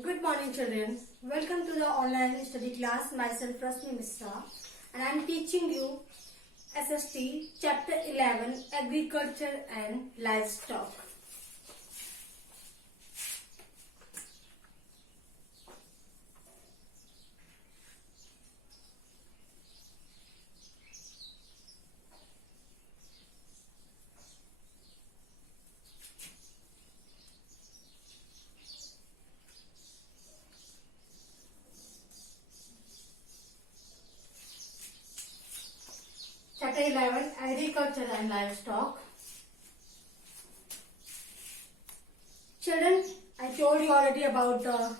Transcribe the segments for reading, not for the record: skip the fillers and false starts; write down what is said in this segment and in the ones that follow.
Good morning, children. Welcome to the online study class. Myself, Rasmi Misra, and I am teaching you SST Chapter 11, Agriculture and Livestock. Chapter 11, Agriculture and Livestock. Children, I told you already about the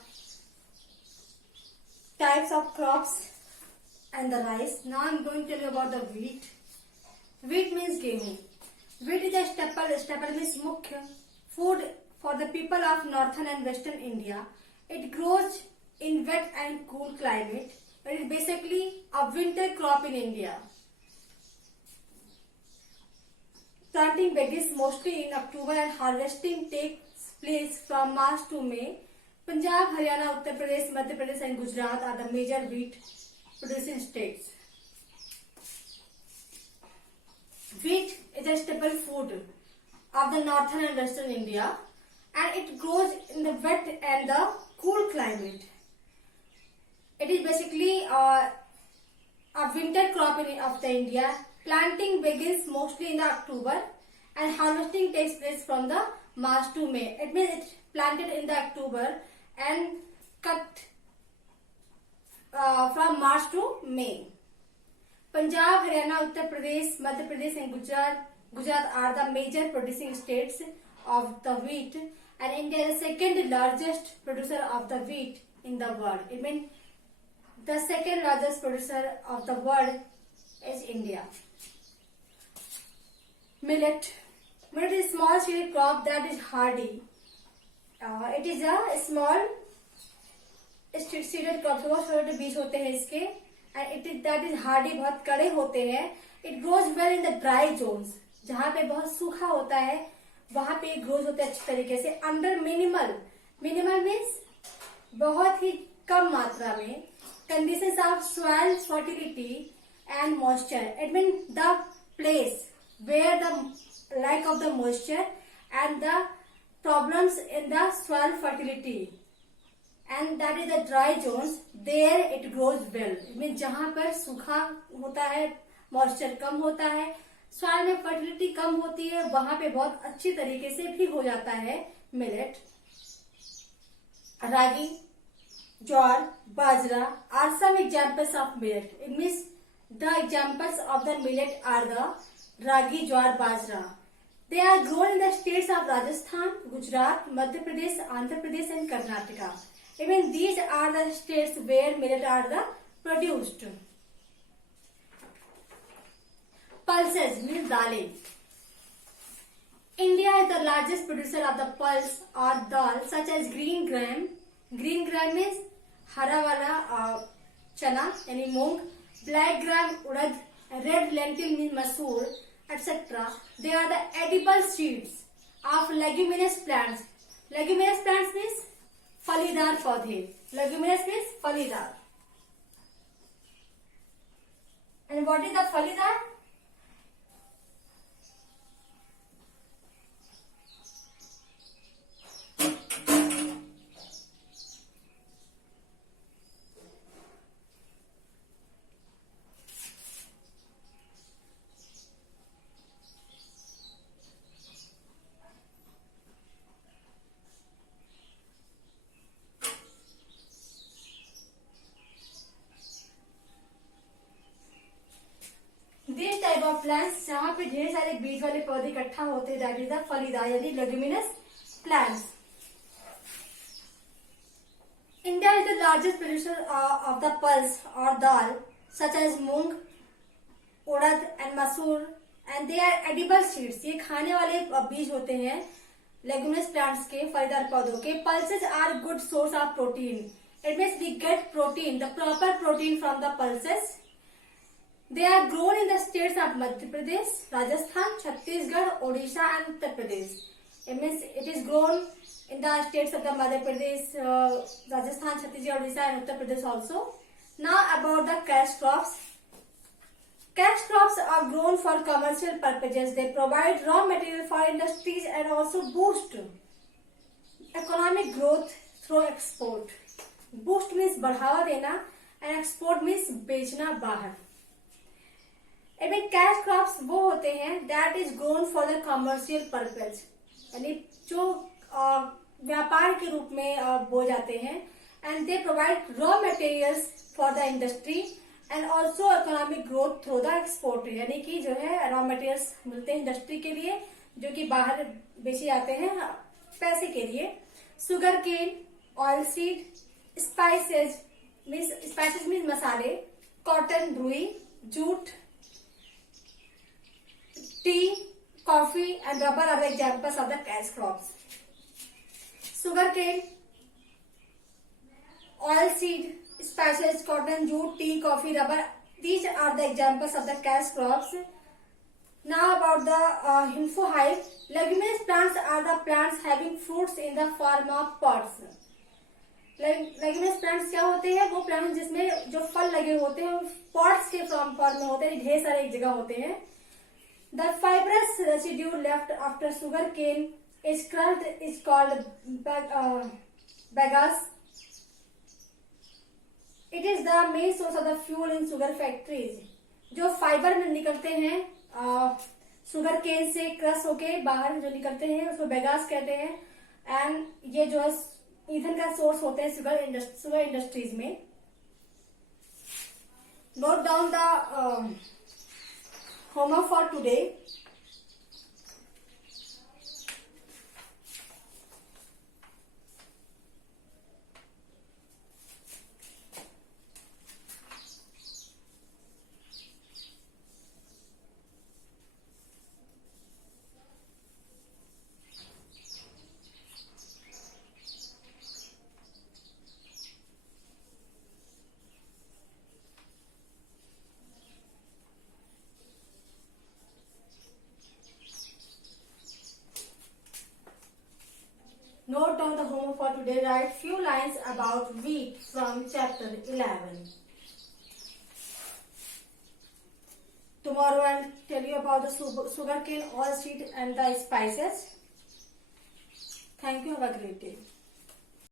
types of crops and the rice. Now I am going to tell you about the wheat. Wheat means gehu. Wheat is a staple means mukhya food for the people of northern and western India. It grows in wet and cool climate. It is basically a winter crop in India. Planting begins mostly in October and harvesting takes place from March to May. Punjab, Haryana, Uttar Pradesh, Madhya Pradesh and Gujarat are the major wheat producing states. Wheat is a staple food of the northern and western India, and it grows in the wet and the cool climate. It is basically a winter crop of the India. Planting begins mostly in the October and harvesting takes place from the March to May. It means it's planted in the October and cut from March to May. Punjab, Haryana, Uttar Pradesh, Madhya Pradesh and Gujarat are the major producing states of the wheat, and India is the second largest producer of the wheat in the world. It means the second largest producer of the world is India. Millet. Millet is a small seeded crop that is hardy. It is a small seeded crop. बहुत छोटे बीज होते हैं इसके, and that is hardy, बहुत कड़े होते हैं. It grows well in the dry zones. जहाँ पे बहुत सूखा होता है वहाँ पे ग्रोज होते हैं अच्छी तरीके से. Under minimal means बहुत ही कम मात्रा में. Conditions of soil fertility and moisture. It means the place where the lack of the moisture and the problems in the soil fertility, and that is the dry zones, there it grows well. It means जहाँ पर सूखा होता है, moisture कम होता है, soil में fertility कम होती है, वहाँ पे बहुत अच्छी तरीके से भी हो जाता है millet. Ragi, jowar, bajra are some examples of millet. It means the examples of the millet are the Ragi, Jwar, Bajra. They are grown in the states of Rajasthan, Gujarat, Madhya Pradesh, Andhra Pradesh and Karnataka. Even these are the states where millet are produced. Pulses means dal. India is the largest producer of the pulse or dal such as green gram. Green gram means हरा वाला चना यानी मूंग, black gram उड़द, red lentil means मसूर, etc. They are the edible seeds of leguminous plants. Leguminous plants means फलीदार पौधे. Leguminous means फलीदार. And what is the फलीदार? This type of plants जहाँ पे ढेर सारे बीज वाले पौधे इकट्ठा होते हैं, that is the फलीदार यानी leguminous plants. India is the largest producer of the pulse or dal such as moong, urad and मसूर, and they are edible seeds. ये खाने वाले बीज होते हैं leguminous plants के, फलीदार पौधों के. Pulses are good source of protein. It means we get protein, the proper protein from the pulses. They are grown in the states of Madhya Pradesh, Rajasthan, Chhattisgarh, Odisha and Uttar Pradesh. It means it is grown in the states of the Madhya Pradesh, Rajasthan, Chhattisgarh, Odisha and Uttar Pradesh also. Now about the cash crops. Cash crops are grown for commercial purposes. They provide raw material for industries and also boost economic growth through export. Boost means बढ़ावा देना and export means बेचना बाहर. Even cash crops वो होते हैं that is grown for the commercial purpose, यानी जो व्यापार के रूप में बो जाते हैं and they provide raw materials for the industry and also economic growth through the export. यानी कि जो है रॉ मटेरियल्स मिलते हैं इंडस्ट्री के लिए जो कि बाहर बेचे जाते हैं पैसे के लिए. Sugar cane, oil seed, spices means मसाले, कॉटन रुई, jute, tea, coffee and rubber are the examples of the cash crops. Sugar cane, oil seed, spices, cotton, jute, tea, coffee, rubber, these are the examples of the cash crops. Now about the info hive. Leguminous plants are the plants having fruits in the form of pods. Leguminous plants क्या होते हैं? वो plants जिसमें जो फल लगे होते हैं पॉट्स के फॉर्म में होते हैं, ढेर सारे एक जगह होते हैं. The fibrous residue left after sugar cane is crushed is called bagasse. It is the main source of the fuel in sugar factories. जो फाइबर में निकलते हैं सुगर केन से क्रश होके बाहर जो निकलते हैं उसको बेगास कहते हैं. एंड ये जो ईंधन का सोर्स होते हैं सुगर इंडस्ट्रीज में. Note down the homework for today. Note down the homework for today. Write few lines about wheat from chapter 11. Tomorrow I'll tell you about the sugarcane, oil seed and the spices. Thank you. Have a great day.